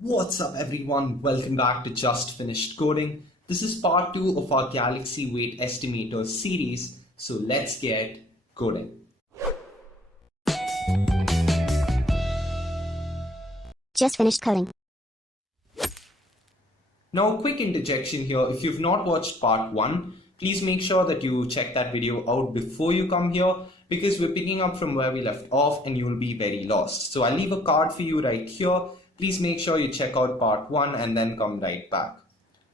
What's up everyone, welcome back to Just Finished Coding. This is part 2 of our Galaxy Weight Estimator series, so let's get coding. Just finished coding. Now a quick interjection here, if you've not watched part 1, please make sure that you check that video out before you come here because we're picking up from where we left off and you'll be very lost. So I'll leave a card for you right here. Please make sure you check out part 1 and then come right back.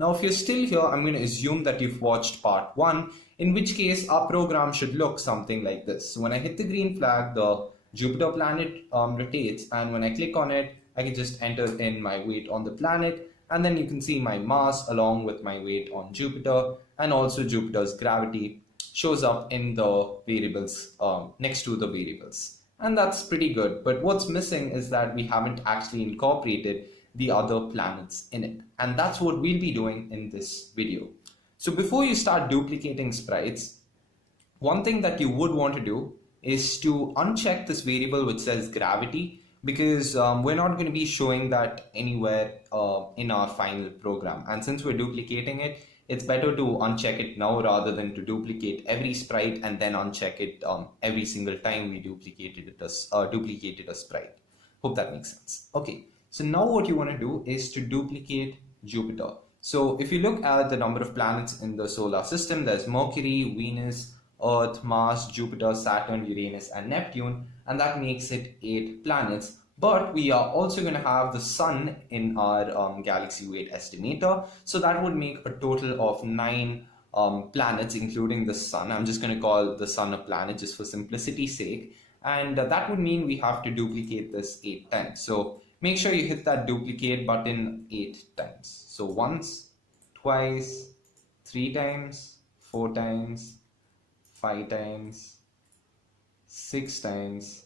Now if you're still here, I'm going to assume that you've watched part 1, in which case our program should look something like this. So when I hit the green flag, the Jupiter planet rotates, and when I click on it, I can just enter in my weight on the planet, and then you can see my mass along with my weight on Jupiter, and also Jupiter's gravity shows up in the variables next to the variables. And that's pretty good, but what's missing is that we haven't actually incorporated the other planets in it, and that's what we'll be doing in this video. So before you start duplicating sprites, one thing that you would want to do is to uncheck this variable which says gravity, because we're not going to be showing that anywhere in our final program, and since we're duplicating it, it's better to uncheck it now rather than to duplicate every sprite and then uncheck it every single time we duplicated a sprite. Hope that makes sense. Okay, so now what you want to do is to duplicate Jupiter. So if you look at the number of planets in the solar system, there's Mercury, Venus, Earth, Mars, Jupiter, Saturn, Uranus, and Neptune, and that makes it 8 planets. But we are also going to have the Sun in our Galaxy Weight Estimator, so that would make a total of 9 planets, including the Sun. I'm just going to call the Sun a planet just for simplicity's sake, and that would mean we have to duplicate this 8 times. So make sure you hit that duplicate button 8 times. So once, twice, 3 times, 4 times, 5 times, 6 times,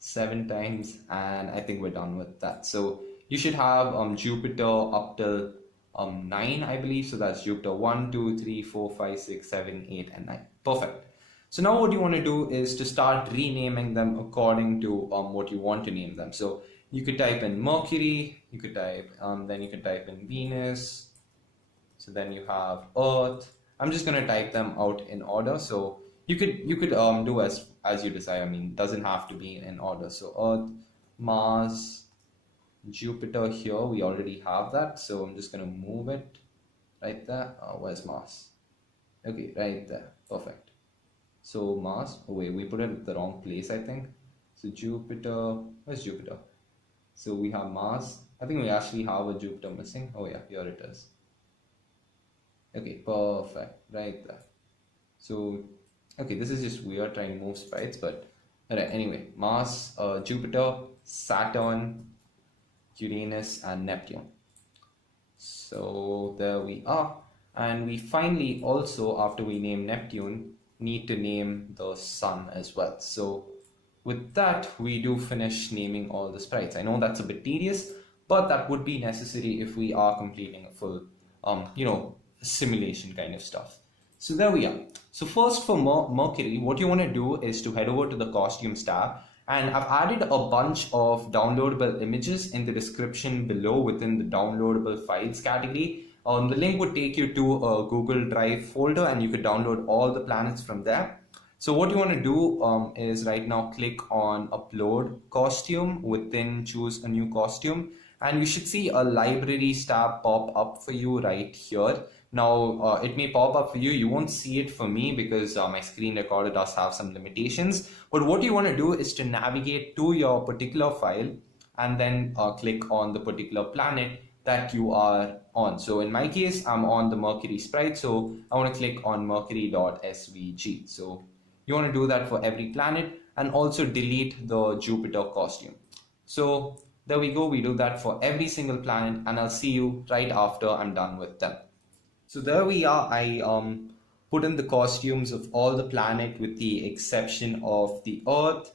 7 times, and I think we're done with that. So you should have Jupiter up till 9, I believe. So that's Jupiter 1, 2, 3, 4, 5, 6, 7, 8, and 9. Perfect. So now what you want to do is to start renaming them according to what you want to name them. So you could type in Mercury, you could type, then you could type in Venus. So then you have Earth. I'm just going to type them out in order. So you could do as you decide. I mean, it doesn't have to be in order. So Earth, Mars, Jupiter here, we already have that. So I'm just going to move it right there. Where's Mars? Okay, right there. Perfect. So Mars, oh wait, we put it in the wrong place, I think. So Jupiter, where's Jupiter? So we have Mars. I think we actually have a Jupiter missing. Oh yeah, here it is. Okay, perfect, right there. So, okay, this is just weird trying to move sprites, but alright, anyway, Mars, Jupiter, Saturn, Uranus, and Neptune. So there we are. And we finally also, after we name Neptune, need to name the Sun as well. So with that, we do finish naming all the sprites. I know that's a bit tedious, but that would be necessary if we are completing a full, simulation kind of stuff. So there we are. So first for Mercury, what you want to do is to head over to the costumes tab, and I've added a bunch of downloadable images in the description below within the downloadable files category. The link would take you to a Google Drive folder and you could download all the planets from there. So what you want to do is right now click on upload costume, within choose a new costume, and you should see a libraries tab pop up for you right here. Now it may pop up for you, you won't see it for me because my screen recorder does have some limitations, but what you want to do is to navigate to your particular file and then click on the particular planet that you are on. So in my case, I'm on the Mercury sprite, so I want to click on mercury.svg. So you want to do that for every planet and also delete the Jupiter costume. So there we go, we do that for every single planet, and I'll see you right after I'm done with them. So there we are. I put in the costumes of all the planet with the exception of the Earth,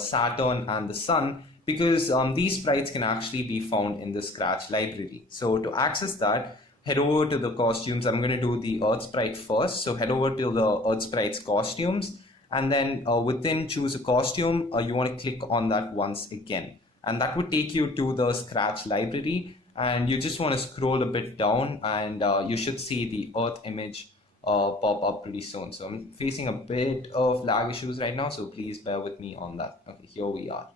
Saturn, and the Sun, because these sprites can actually be found in the Scratch library. So to access that, head over to the costumes. I'm going to do the Earth sprite first. So head over to the Earth sprites costumes, and then within choose a costume. You want to click on that once again. and that would take you to the Scratch library, and you just want to scroll a bit down, and you should see the Earth image pop up pretty soon. So I'm facing a bit of lag issues right now, so please bear with me on that. Okay, here we are.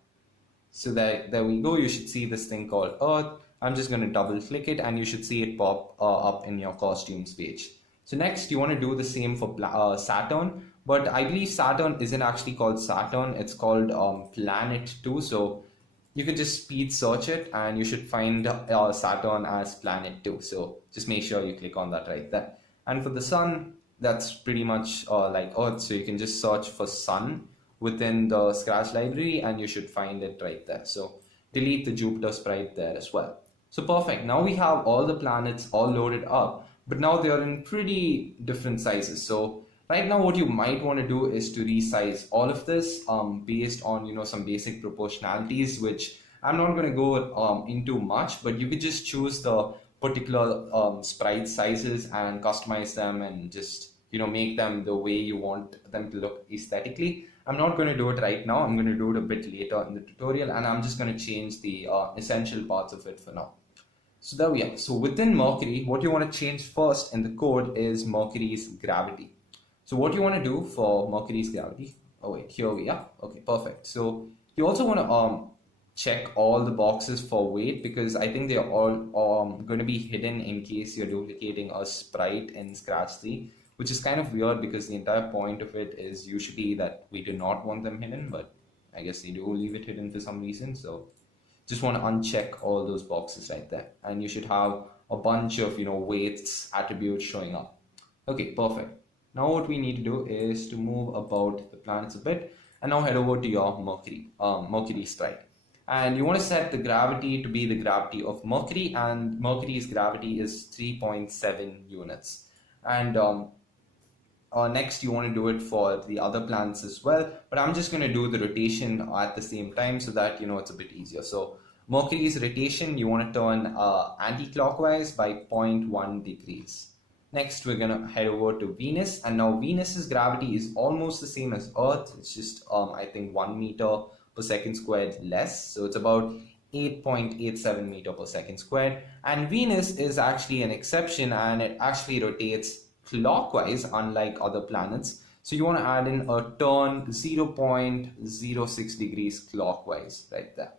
So there we go. You should see this thing called Earth. I'm just going to double click it, and you should see it pop up in your costumes page. So next, you want to do the same for Saturn, but I believe Saturn isn't actually called Saturn. It's called Planet 2. So you can just speed search it, and you should find Saturn as Planet 2. So just make sure you click on that right there. And for the Sun, that's pretty much like Earth. So you can just search for Sun within the Scratch library, and you should find it right there. So delete the Jupiter sprite there as well. So perfect. Now we have all the planets all loaded up, but now they are in pretty different sizes. So right now what you might want to do is to resize all of this based on some basic proportionalities, which I'm not going to go into much, but you could just choose the particular sprite sizes and customize them and just make them the way you want them to look aesthetically. I'm not going to do it right now. I'm going to do it a bit later in the tutorial, and I'm just going to change the essential parts of it for now. So there we are. So within Mercury, what you want to change first in the code is Mercury's gravity. So what you want to do for Mercury's gravity, oh wait, here we are. Okay, perfect. So you also want to check all the boxes for weight, because I think they're all going to be hidden in case you're duplicating a sprite in Scratch 3, which is kind of weird because the entire point of it is usually that we do not want them hidden, but I guess they do leave it hidden for some reason. So just want to uncheck all those boxes right there, and you should have a bunch of weights attributes showing up. Okay, perfect. Now what we need to do is to move about the planets a bit, and now head over to your Mercury sprite. And you want to set the gravity to be the gravity of Mercury, and Mercury's gravity is 3.7 units. And next you want to do it for the other planets as well, but I'm just going to do the rotation at the same time so that it's a bit easier. So Mercury's rotation, you want to turn anti-clockwise by 0.1 degrees. Next we're going to head over to Venus, and now Venus's gravity is almost the same as Earth. It's just I think 1 meter per second squared less, so it's about 8.87 meter per second squared. And Venus is actually an exception, and it actually rotates clockwise unlike other planets. So you want to add in a turn 0.06 degrees clockwise right there.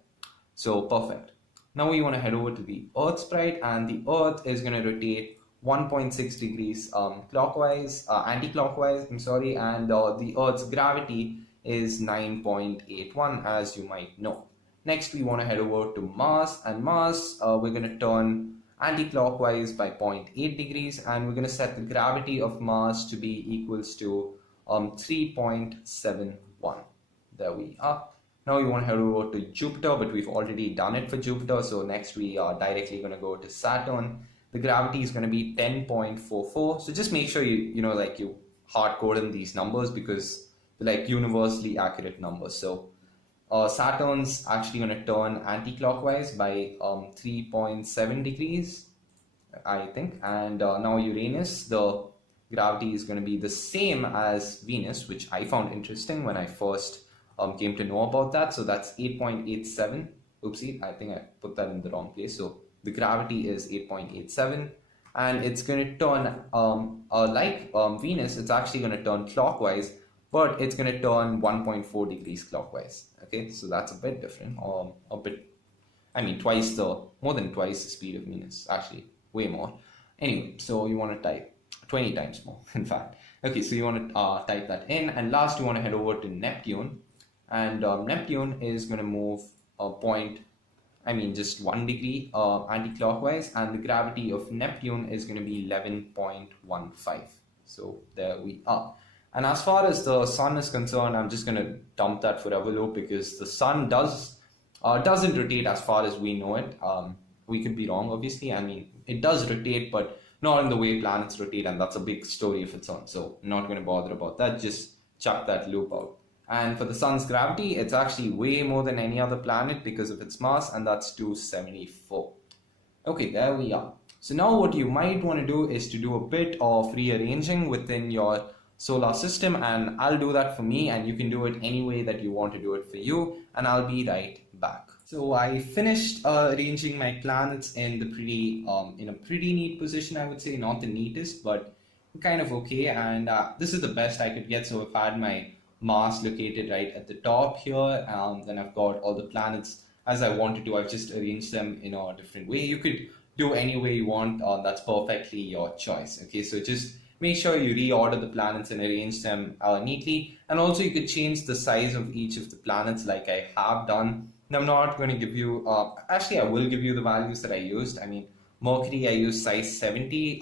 So perfect. Now we want to head over to the Earth sprite, and the Earth is going to rotate 1.6 degrees clockwise, anti-clockwise, I'm sorry, and the Earth's gravity is 9.81, as you might know. Next we want to head over to Mars, and Mars we're going to turn anti-clockwise by 0.8 degrees, and we're going to set the gravity of Mars to be equals to 3.71. There we are. Now you want to head over to Jupiter, but we've already done it for Jupiter, so next we are directly going to go to Saturn. The gravity is going to be 10.44. So just make sure you hard code in these numbers, because they're like universally accurate numbers. So Saturn's actually going to turn anti-clockwise by 3.7 degrees, I think. And now Uranus, the gravity is going to be the same as Venus, which I found interesting when I first came to know about that. So that's 8.87. Oopsie, I think I put that in the wrong place. So the gravity is 8.87, and it's going to turn like Venus, it's actually going to turn clockwise, but it's going to turn 1.4 degrees clockwise. Okay, so that's a bit different, more than twice the speed of Venus, actually way more. Anyway, so you want to type 20 times more, in fact. Okay, so you want to type that in, and last you want to head over to Neptune, and Neptune is going to move just 1 degree anti-clockwise, and the gravity of Neptune is going to be 11.15. So there we are. And as far as the sun is concerned, I'm just going to dump that forever loop, because the sun doesn't rotate as far as we know it. We could be wrong, obviously. It does rotate, but not in the way planets rotate, and that's a big story of its own. So I'm not going to bother about that. Just chuck that loop out. And for the sun's gravity, it's actually way more than any other planet because of its mass, and that's 274. Okay, there we are. So now what you might want to do is to do a bit of rearranging within your solar system, and I'll do that for me, and you can do it any way that you want to do it for you, and I'll be right back. So I finished arranging my planets in the in a pretty neat position, I would say. Not the neatest, but kind of okay. And this is the best I could get. So I've had my Mars located right at the top here. Then I've got all the planets as I wanted to. I've just arranged them in a different way. You could do any way you want. That's perfectly your choice. Okay, so just make sure you reorder the planets and arrange them neatly. And also you could change the size of each of the planets like I have done. Now, I'm not going to give you, actually, I will give you the values that I used. I mean, Mercury, I used size 70,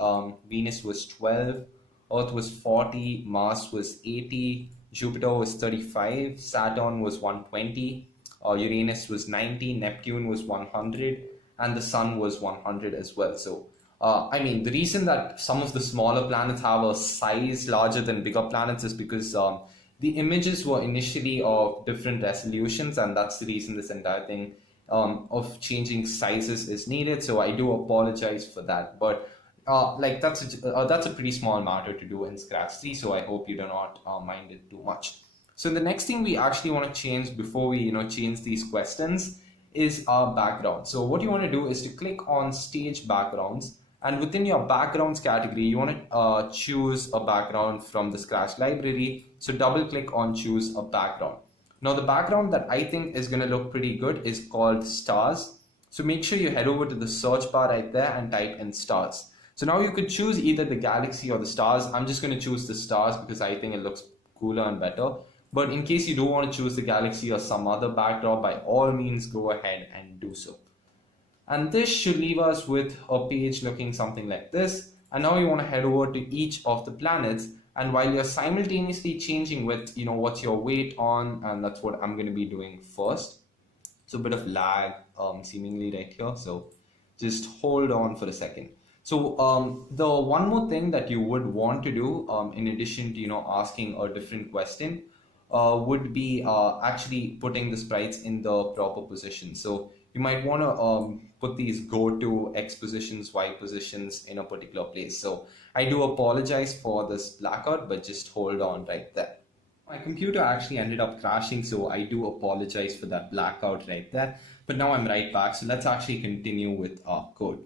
Venus was 12, Earth was 40, Mars was 80, Jupiter was 35, Saturn was 120, Uranus was 90, Neptune was 100, and the Sun was 100 as well. So, I mean, the reason that some of the smaller planets have a size larger than bigger planets is because the images were initially of different resolutions, and that's the reason this entire thing of changing sizes is needed. So I do apologize for that, but like that's a pretty small matter to do in Scratch 3, so I hope you do not mind it too much. So the next thing we actually want to change before we change these questions is our background. So what you want to do is to click on Stage Backgrounds, and within your backgrounds category, you want to choose a background from the Scratch library. So double click on choose a background. Now the background that I think is going to look pretty good is called stars. So make sure you head over to the search bar right there and type in stars. So now you could choose either the galaxy or the stars. I'm just going to choose the stars because I think it looks cooler and better. But in case you don't want to choose the galaxy or some other backdrop, by all means go ahead and do so. And this should leave us with a page looking something like this. And now you want to head over to each of the planets. And while you're simultaneously changing with, what's your weight on, and that's what I'm going to be doing first. So a bit of lag seemingly right here. So just hold on for a second. So the one more thing that you would want to do in addition to, asking a different question would be actually putting the sprites in the proper position. So you might want to put these go to X positions, Y positions in a particular place. So I do apologize for this blackout, but just hold on right there. My computer actually ended up crashing, so I do apologize for that blackout right there. But now I'm right back, so let's actually continue with our code.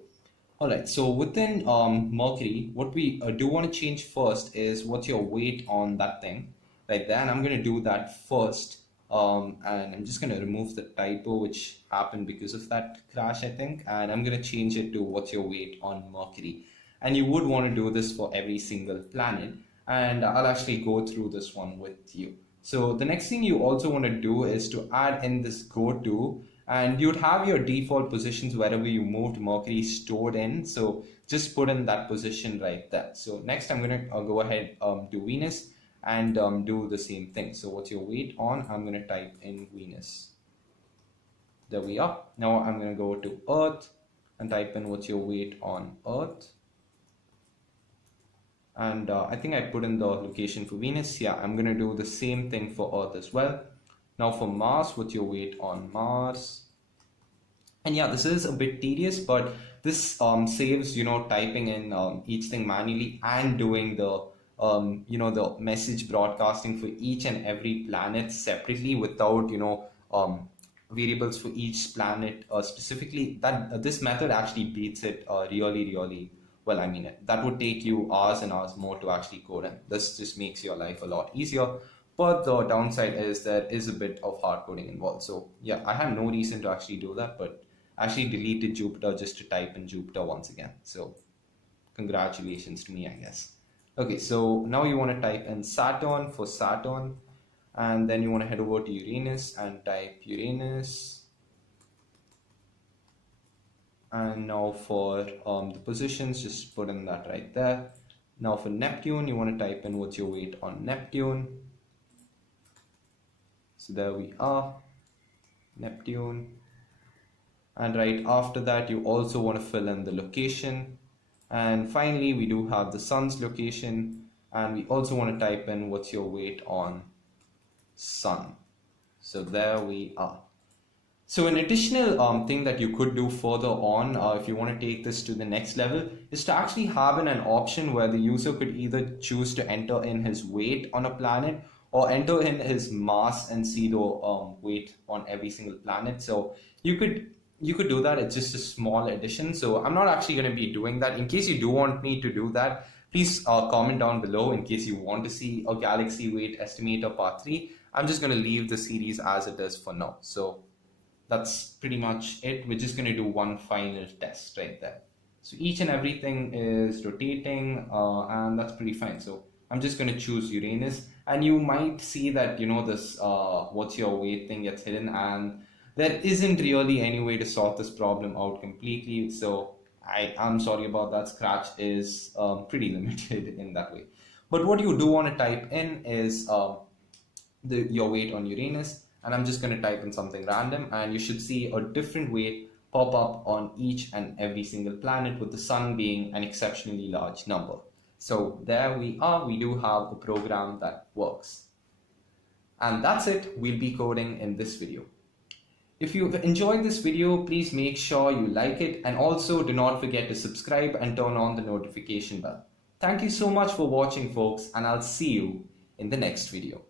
Alright, so within Mercury, what we do want to change first is what's your weight on that thing right there, and I'm going to do that first. And I'm just going to remove the typo which happened because of that crash, I think, and I'm going to change it to what's your weight on Mercury. And you would want to do this for every single planet, and I'll actually go through this one with you. So the next thing you also want to do is to add in this go to, and you'd have your default positions wherever you moved Mercury stored in, so just put in that position right there. So next I'm going to go ahead do Venus and do the same thing. So what's your weight on? I'm going to type in Venus. There we are. Now I'm going to go to Earth and type in what's your weight on Earth. And I think I put in the location for Venus. Yeah, I'm going to do the same thing for Earth as well. Now for Mars, what's your weight on Mars? And yeah, this is a bit tedious, but this saves, typing in each thing manually and doing the the message broadcasting for each and every planet separately without, variables for each planet specifically. That this method actually beats it really well. I mean, that would take you hours and hours more to actually code, and this just makes your life a lot easier. But the downside is there is a bit of hard coding involved. So yeah, I have no reason to actually do that, but I actually deleted Jupiter just to type in Jupiter once again. So congratulations to me, I guess. Okay, so now you want to type in Saturn for Saturn, and then you want to head over to Uranus and type Uranus. And now for the positions, just put in that right there. Now for Neptune, you want to type in what's your weight on Neptune. So there we are, Neptune. And right after that, you also want to fill in the location. And finally, we do have the Sun's location, and we also want to type in what's your weight on Sun. So there we are. So an additional thing that you could do further on, if you want to take this to the next level, is to actually have an option where the user could either choose to enter in his weight on a planet, or enter in his mass and see the weight on every single planet. So you could do that. It's just a small addition. So I'm not actually going to be doing that. In case you do want me to do that, please comment down below in case you want to see a Galaxy Weight Estimator Part 3. I'm just going to leave the series as it is for now. So that's pretty much it. We're just going to do one final test right there. So each and everything is rotating and that's pretty fine. So I'm just going to choose Uranus, and you might see that, this what's your weight thing gets hidden, and there isn't really any way to sort this problem out completely. So I'm sorry about that. Scratch is pretty limited in that way. But what you do want to type in is your weight on Uranus, and I'm just going to type in something random, and you should see a different weight pop up on each and every single planet, with the sun being an exceptionally large number. So there we are. We do have a program that works. And that's it. We'll be coding in this video. If you've enjoyed this video, please make sure you like it, and also do not forget to subscribe and turn on the notification bell. Thank you so much for watching, folks, and I'll see you in the next video.